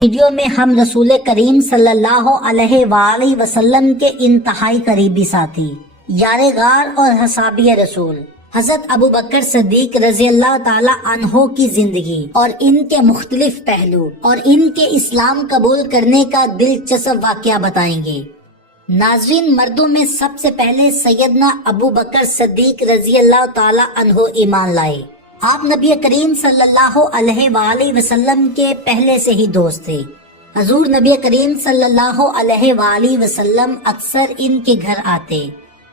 Video میں ہم رسول کریم صلی اللہ علیہ وآلہ وسلم کے انتہائی قریبی ساتھی، یار غار اور حصابی رسول حضرت ابو بکر صدیق رضی اللہ تعالی عنہ کی زندگی اور ان کے مختلف پہلو اور ان کے اسلام قبول کرنے کا دلچسپ واقعہ بتائیں گے۔ ناظرین، مردوں میں سب سے پہلے سیدنا ابو بکر صدیق رضی اللہ تعالی عنہ ایمان لائے۔ آپ نبی کریم صلی اللہ علیہ وآلہ وسلم کے پہلے سے ہی دوست تھے۔ حضور نبی کریم صلی اللہ علیہ وآلہ وسلم اکثر ان کے گھر آتے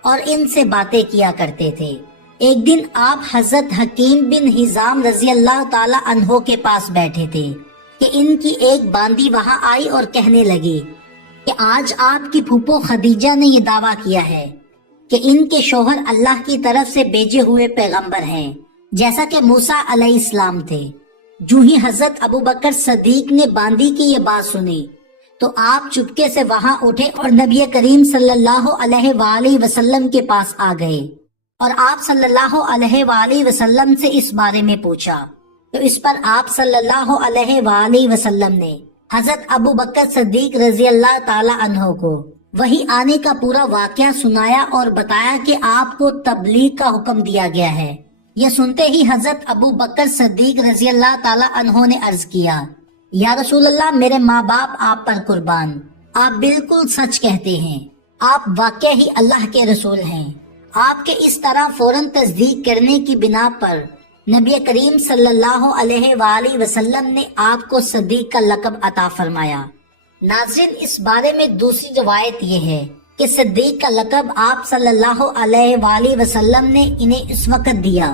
اور ان سے باتیں کیا کرتے تھے۔ ایک دن آپ حضرت حکیم بن حزام رضی اللہ تعالی عنہ کے پاس بیٹھے تھے کہ ان کی ایک باندی وہاں آئی اور کہنے لگی کہ آج آپ کی پھوپھو خدیجہ نے یہ دعویٰ کیا ہے کہ ان کے شوہر اللہ کی طرف سے بھیجے ہوئے پیغمبر ہیں، جیسا کہ موسیٰ علیہ السلام تھے۔ جو ہی حضرت ابو بکر صدیق نے باندی کی یہ بات سنی تو آپ چپکے سے وہاں اٹھے اور نبی کریم صلی اللہ علیہ وآلہ وسلم کے پاس آ گئے اور آپ صلی اللہ علیہ وآلہ وسلم سے اس بارے میں پوچھا، تو اس پر آپ صلی اللہ علیہ وآلہ وسلم نے حضرت ابو بکر صدیق رضی اللہ تعالی عنہ کو وہی آنے کا پورا واقعہ سنایا اور بتایا کہ آپ کو تبلیغ کا حکم دیا گیا ہے۔ یہ سنتے ہی حضرت ابو بکر صدیق رضی اللہ تعالی عنہ نے عرض کیا، یا رسول اللہ، میرے ماں باپ آپ پر قربان، آپ بالکل سچ کہتے ہیں، آپ واقع ہی اللہ کے رسول ہیں۔ آپ کے اس طرح فوراً تصدیق کرنے کی بنا پر نبی کریم صلی اللہ علیہ وآلہ وسلم نے آپ کو صدیق کا لقب عطا فرمایا۔ ناظرین، اس بارے میں دوسری روایت یہ ہے کہ صدیق کا لقب آپ صلی اللہ علیہ وآلہ وسلم نے انہیں اس وقت دیا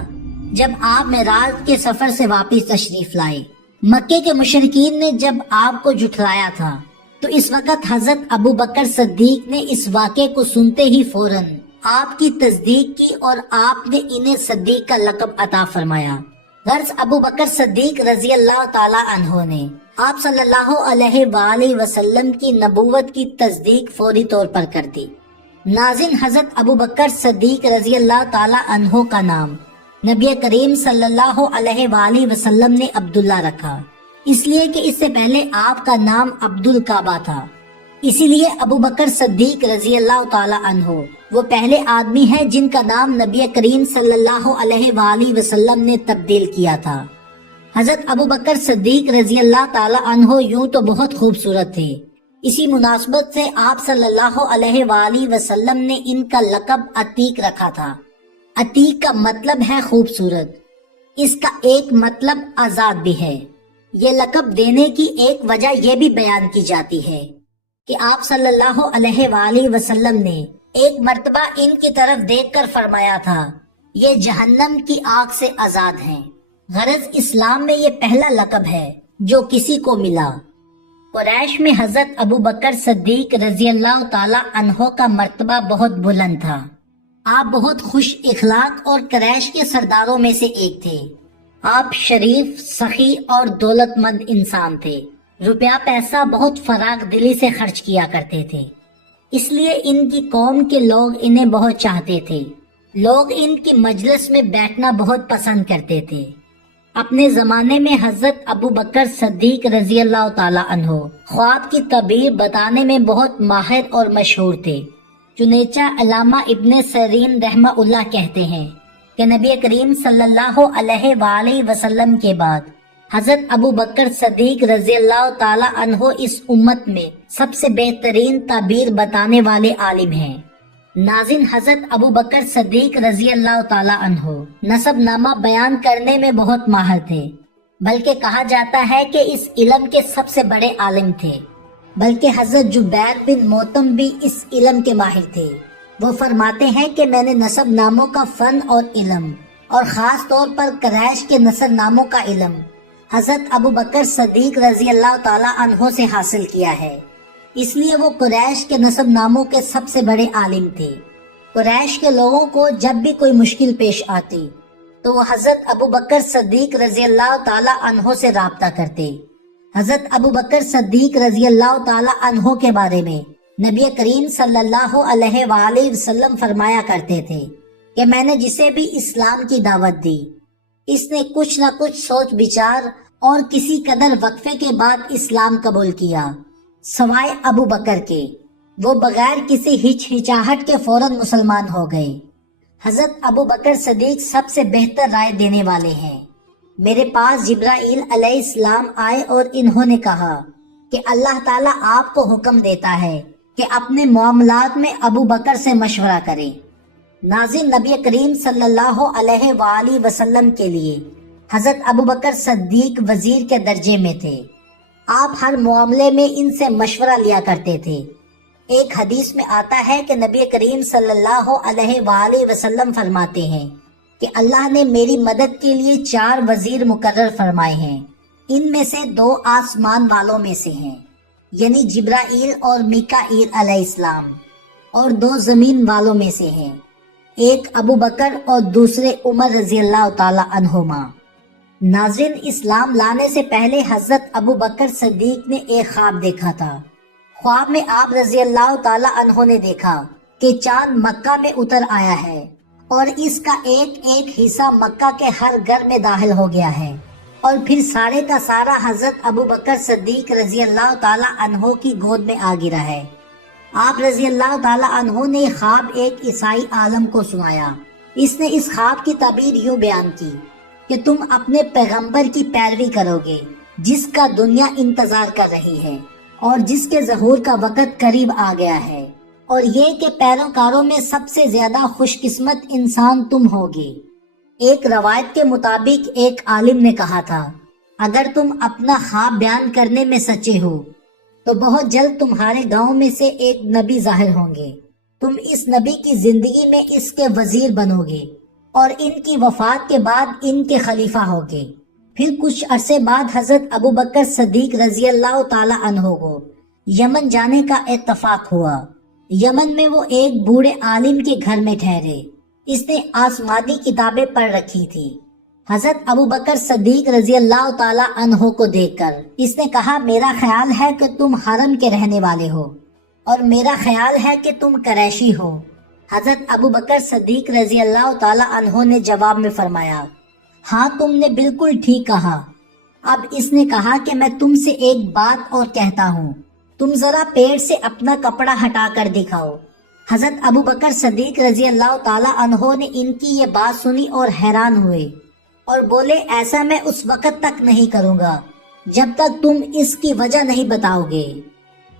جب آپ معراج کے سفر سے واپس تشریف لائے۔ مکے کے مشرکین نے جب آپ کو جھٹلایا تھا تو اس وقت حضرت ابو بکر صدیق نے اس واقعے کو سنتے ہی فوراً آپ کی تصدیق کی اور آپ نے انہیں صدیق کا لقب عطا فرمایا۔ غرض ابو بکر صدیق رضی اللہ تعالی عنہ نے آپ صلی اللہ علیہ وآلہ وسلم کی نبوت کی تصدیق فوری طور پر کر دی۔ ناظرین، حضرت ابو بکر صدیق رضی اللہ تعالی عنہ کا نام نبی کریم صلی اللہ علیہ وآلہ وسلم نے عبداللہ رکھا، اس لیے کہ اس سے پہلے آپ کا نام عبد الکعبہ تھا۔ اسی لیے ابو بکر صدیق رضی اللہ تعالی عنہ وہ پہلے آدمی ہیں جن کا نام نبی کریم صلی اللہ علیہ وآلہ وسلم نے تبدیل کیا تھا۔ حضرت ابو بکر صدیق رضی اللہ تعالی عنہ یوں تو بہت خوبصورت تھے، اسی مناسبت سے آپ صلی اللہ علیہ وآلہ وسلم نے ان کا لقب عتیق رکھا تھا۔ عتیق کا مطلب ہے خوبصورت، اس کا ایک مطلب آزاد بھی ہے۔ یہ لقب دینے کی ایک وجہ یہ بھی بیان کی جاتی ہے کہ آپ صلی اللہ علیہ وآلہ وسلم نے ایک مرتبہ ان کی طرف دیکھ کر فرمایا تھا، یہ جہنم کی آگ سے آزاد ہیں۔ غرض اسلام میں یہ پہلا لقب ہے جو کسی کو ملا۔ قریش میں حضرت ابو بکر صدیق رضی اللہ تعالی عنہ کا مرتبہ بہت بلند تھا۔ آپ بہت خوش اخلاق اور قریش کے سرداروں میں سے ایک تھے۔ آپ شریف، سخی اور دولت مند انسان تھے۔ روپیہ پیسہ بہت فراغ دلی سے خرچ کیا کرتے تھے، اس لیے ان کی قوم کے لوگ انہیں بہت چاہتے تھے۔ لوگ ان کی مجلس میں بیٹھنا بہت پسند کرتے تھے۔ اپنے زمانے میں حضرت ابو بکر صدیق رضی اللہ تعالی عنہ خواب کی تعبیر بتانے میں بہت ماہر اور مشہور تھے۔ چنانچہ علامہ ابن سیرین رحمہ اللہ کہتے ہیں کہ نبی کریم صلی اللہ علیہ وآلہ وسلم کے بعد حضرت ابو بکر صدیق رضی اللہ تعالی عنہ اس امت میں سب سے بہترین تعبیر بتانے والے عالم ہیں۔ ناظرین، حضرت ابو بکر صدیق رضی اللہ تعالی عنہ نسب نامہ بیان کرنے میں بہت ماہر تھے، بلکہ کہا جاتا ہے کہ اس علم کے سب سے بڑے عالم تھے۔ بلکہ حضرت جبیر بن موتم بھی اس علم کے ماہر تھے۔ وہ فرماتے ہیں کہ میں نے نسب ناموں کا فن اور علم، اور خاص طور پر قریش کے نسب ناموں کا علم حضرت ابو بکر صدیق رضی اللہ تعالی عنہ سے حاصل کیا ہے، اس لیے وہ قریش کے نسب ناموں کے سب سے بڑے عالم تھے۔ قریش کے لوگوں کو جب بھی کوئی مشکل پیش آتی تو وہ حضرت ابو بکر صدیق رضی اللہ تعالی عنہ سے رابطہ کرتے۔ حضرت ابو بکر صدیق رضی اللہ تعالی عنہ کے بارے میں نبی کریم صلی اللہ علیہ وآلہ وسلم فرمایا کرتے تھے کہ میں نے جسے بھی اسلام کی دعوت دی، اس نے کچھ نہ کچھ سوچ بچار اور کسی قدر وقفے کے بعد اسلام قبول کیا، سوائے ابو بکر کے۔ وہ بغیر کسی ہچکچاہٹ کے فوراً مسلمان ہو گئے۔ حضرت ابو بکر صدیق سب سے بہتر رائے دینے والے ہیں۔ میرے پاس جبرائیل علیہ السلام آئے اور انہوں نے کہا کہ اللہ تعالیٰ آپ کو حکم دیتا ہے کہ اپنے معاملات میں ابو بکر سے مشورہ کریں۔ ناظرین، نبی کریم صلی اللہ علیہ وآلہ وسلم کے لیے حضرت ابو بکر صدیق وزیر کے درجے میں تھے۔ آپ ہر معاملے میں ان سے مشورہ لیا کرتے تھے۔ ایک حدیث میں آتا ہے کہ نبی کریم صلی اللہ علیہ وآلہ وسلم فرماتے ہیں کہ اللہ نے میری مدد کے لیے 4 وزیر مقرر فرمائے ہیں۔ ان میں سے 2 آسمان والوں میں سے ہیں، یعنی جبرائیل اور میکائیل علیہ السلام، اور 2 زمین والوں میں سے ہیں، ایک ابو بکر اور دوسرے عمر رضی اللہ تعالی عنہما۔ ناظرین، اسلام لانے سے پہلے حضرت ابو بکر صدیق نے ایک خواب دیکھا تھا۔ خواب میں آپ رضی اللہ تعالی عنہ نے دیکھا کہ چاند مکہ میں اتر آیا ہے اور اس کا ایک ایک حصہ مکہ کے ہر گھر میں داخل ہو گیا ہے، اور پھر سارے کا سارا حضرت ابو بکر صدیق رضی اللہ تعالی عنہ کی گود میں آ گرا ہے۔ آپ رضی اللہ تعالی عنہ نے خواب ایک عیسائی عالم کو سنایا۔ اس نے اس خواب کی تعبیر یوں بیان کی کہ تم اپنے پیغمبر کی پیروی کرو گے جس کا دنیا انتظار کر رہی ہے اور جس کے ظہور کا وقت قریب آ گیا ہے، اور یہ کہ پیروکاروں میں سب سے زیادہ خوش قسمت انسان تم ہوگے۔ ایک روایت کے مطابق ایک عالم نے کہا تھا، اگر تم اپنا خواب بیان کرنے میں سچے ہو تو بہت جلد تمہارے گاؤں میں سے ایک نبی ظاہر ہوں گے۔ تم اس نبی کی زندگی میں اس کے وزیر بنو گے اور ان کی وفات کے بعد ان کے خلیفہ ہوگے۔ پھر کچھ عرصے بعد حضرت ابو بکر صدیق رضی اللہ تعالی عنہ کو یمن جانے کا اتفاق ہوا۔ یمن میں وہ ایک بوڑھے عالم کے گھر میں ٹھہرے۔ اس نے آسمانی کتابیں پڑھ رکھی تھی۔ حضرت ابو بکر صدیق رضی اللہ تعالی عنہ کو دیکھ کر اس نے کہا، میرا خیال ہے کہ تم حرم کے رہنے والے ہو اور میرا خیال ہے کہ تم قریشی ہو۔ حضرت ابو بکر صدیق رضی اللہ تعالی عنہ نے جواب میں فرمایا، ہاں تم نے بالکل ٹھیک کہا۔ اب اس نے کہا کہ میں تم سے ایک بات اور کہتا ہوں، تم ذرا پیٹ سے اپنا کپڑا ہٹا کر دکھاؤ۔ حضرت ابو بکر صدیق رضی اللہ تعالی عنہ نے ان کی یہ بات سنی اور حیران ہوئے اور بولے، ایسا میں اس وقت تک نہیں کروں گا جب تک تم اس کی وجہ نہیں بتاؤ گے۔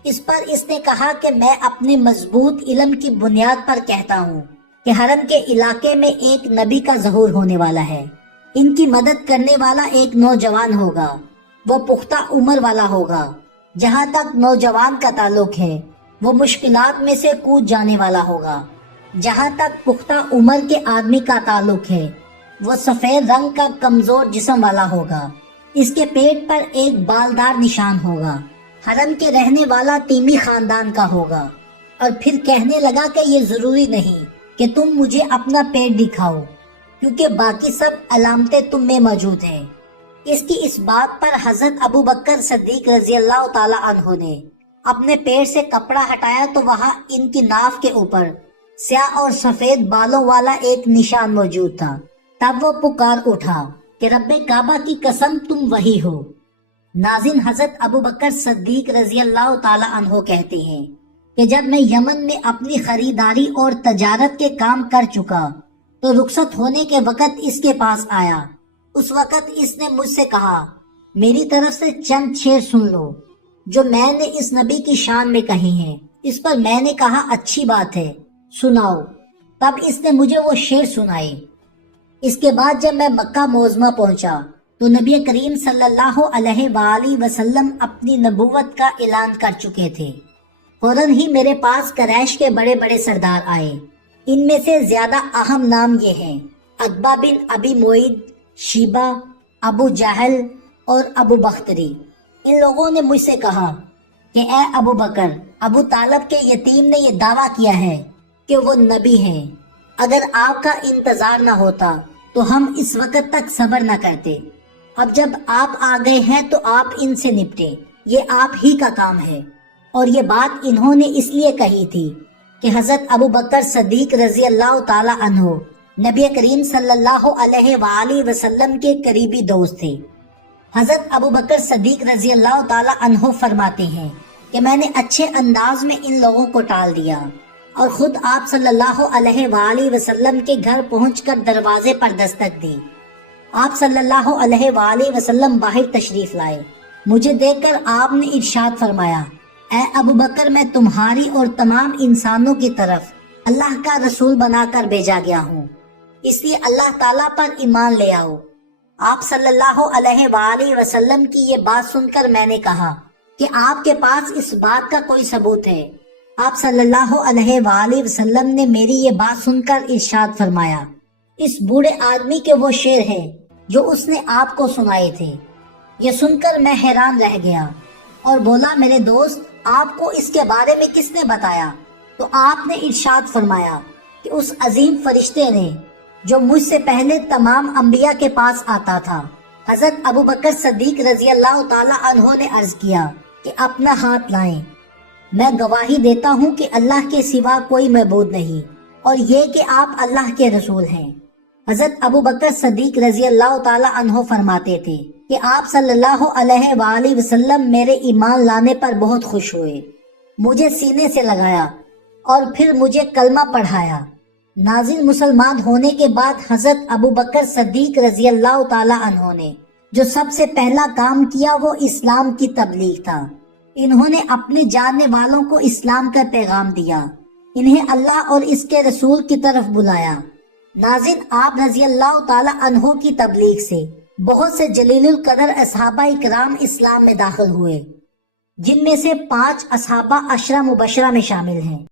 اس پر اس نے کہا کہ میں اپنے مضبوط علم کی بنیاد پر کہتا ہوں کہ حرم کے علاقے میں ایک نبی کا ظہور ہونے والا ہے۔ ان کی مدد کرنے والا ایک نوجوان ہوگا، وہ پختہ عمر والا ہوگا۔ جہاں تک نوجوان کا تعلق ہے وہ مشکلات میں سے کود جانے والا ہوگا۔ جہاں تک پختہ عمر کے آدمی کا تعلق ہے وہ سفید رنگ کا کمزور جسم والا ہوگا۔ اس کے پیٹ پر ایک بالدار نشان ہوگا۔ حرم کے رہنے والا تیمی خاندان کا ہوگا۔ اور پھر کہنے لگا کہ یہ ضروری نہیں کہ تم مجھے اپنا پیٹ دکھاؤ، کیونکہ باقی سب علامتیں تم میں موجود ہیں۔ اس کی اس بات پر حضرت ابو بکر صدیق رضی اللہ تعالی عنہ نے اپنے پیٹ سے کپڑا ہٹایا تو وہاں ان کی ناف کے اوپر سیاہ اور سفید بالوں والا ایک نشان موجود تھا۔ تب وہ پکار اٹھا کہ رب کعبہ کی قسم تم وہی ہو۔ ناظرین، حضرت ابو بکر صدیق رضی اللہ تعالی عنہ کہتے ہیں کہ جب میں یمن میں اپنی خریداری اور تجارت کے کام کر چکا تو رخصت ہونے کے وقت اس کے پاس آیا۔ اس وقت اس نے مجھ سے کہا، میری طرف سے چند شعر سن لو جو میں نے اس نبی کی شان میں کہی ہیں۔ اس پر میں نے کہا، اچھی بات ہے، سناؤ۔ تب اس نے مجھے وہ شعر سنائے۔ اس کے بعد جب میں مکہ معظمہ پہنچا تو نبی کریم صلی اللہ علیہ وآلہ وسلم اپنی نبوت کا اعلان کر چکے تھے۔ فوراً ہی میرے پاس قریش کے بڑے بڑے سردار آئے۔ ان میں سے زیادہ اہم نام یہ ہیں، عتبہ بن ابی معیط، شیبہ، ابو جہل اور ابو بختری۔ ان لوگوں نے مجھ سے کہا کہ اے ابو بکر، ابو طالب کے یتیم نے یہ دعویٰ کیا ہے کہ وہ نبی ہیں۔ اگر آپ کا انتظار نہ ہوتا تو ہم اس وقت تک صبر نہ کرتے۔ اب جب آپ آ گئے ہیں تو آپ ان سے نپٹے، یہ آپ ہی کا کام ہے۔ اور یہ بات انہوں نے اس لیے کہی تھی کہ حضرت ابو بکر صدیق رضی اللہ تعالی عنہ نبی کریم صلی اللہ علیہ وآلہ وسلم کے قریبی دوست تھے۔ حضرت ابو بکر صدیق رضی اللہ تعالی عنہ فرماتے ہیں کہ میں نے اچھے انداز میں ان لوگوں کو ٹال دیا اور خود آپ صلی اللہ علیہ وآلہ وسلم کے گھر پہنچ کر دروازے پر دستک دی۔ آپ صلی اللہ علیہ وآلہ وسلم باہر تشریف لائے۔ مجھے دیکھ کر آپ نے ارشاد فرمایا، اے ابو بکر، میں تمہاری اور تمام انسانوں کی طرف اللہ کا رسول بنا کر بھیجا گیا ہوں، اس لیے اللہ تعالیٰ پر ایمان لے آؤ۔ آپ صلی اللہ علیہ وآلہ وسلم کی یہ بات سن کر میں نے کہا کہ آپ کے پاس اس بات کا کوئی ثبوت ہے؟ آپ صلی اللہ علیہ وآلہ وسلم نے میری یہ بات سن کر ارشاد فرمایا، اس بوڑھے آدمی کے وہ شعر ہیں جو اس نے آپ کو سنائے تھے۔ یہ سن کر میں حیران رہ گیا اور بولا، میرے دوست، آپ کو اس کے بارے میں کس نے بتایا؟ تو آپ نے ارشاد فرمایا کہ اس عظیم فرشتے نے جو مجھ سے پہلے تمام انبیاء کے پاس آتا تھا۔ حضرت ابو بکر صدیق رضی اللہ تعالی عنہ نے عرض کیا کہ اپنا ہاتھ لائیں، میں گواہی دیتا ہوں کہ اللہ کے سوا کوئی معبود نہیں اور یہ کہ آپ اللہ کے رسول ہیں۔ حضرت ابو بکر صدیق رضی اللہ تعالی عنہ فرماتے تھے کہ آپ صلی اللہ علیہ وآلہ وسلم میرے ایمان لانے پر بہت خوش ہوئے، مجھے سینے سے لگایا اور پھر مجھے کلمہ پڑھایا۔ ناظرین، مسلمان ہونے کے بعد حضرت ابو بکر صدیق رضی اللہ تعالی عنہ نے جو سب سے پہلا کام کیا وہ اسلام کی تبلیغ تھا۔ انہوں نے اپنے جاننے والوں کو اسلام کا پیغام دیا، انہیں اللہ اور اس کے رسول کی طرف بلایا۔ ناظرین، آپ رضی اللہ تعالی عنہ کی تبلیغ سے بہت سے جلیل القدر اصحابہ اکرام اسلام میں داخل ہوئے، جن میں سے 5 اصحابہ 10 مبشرہ میں شامل ہیں۔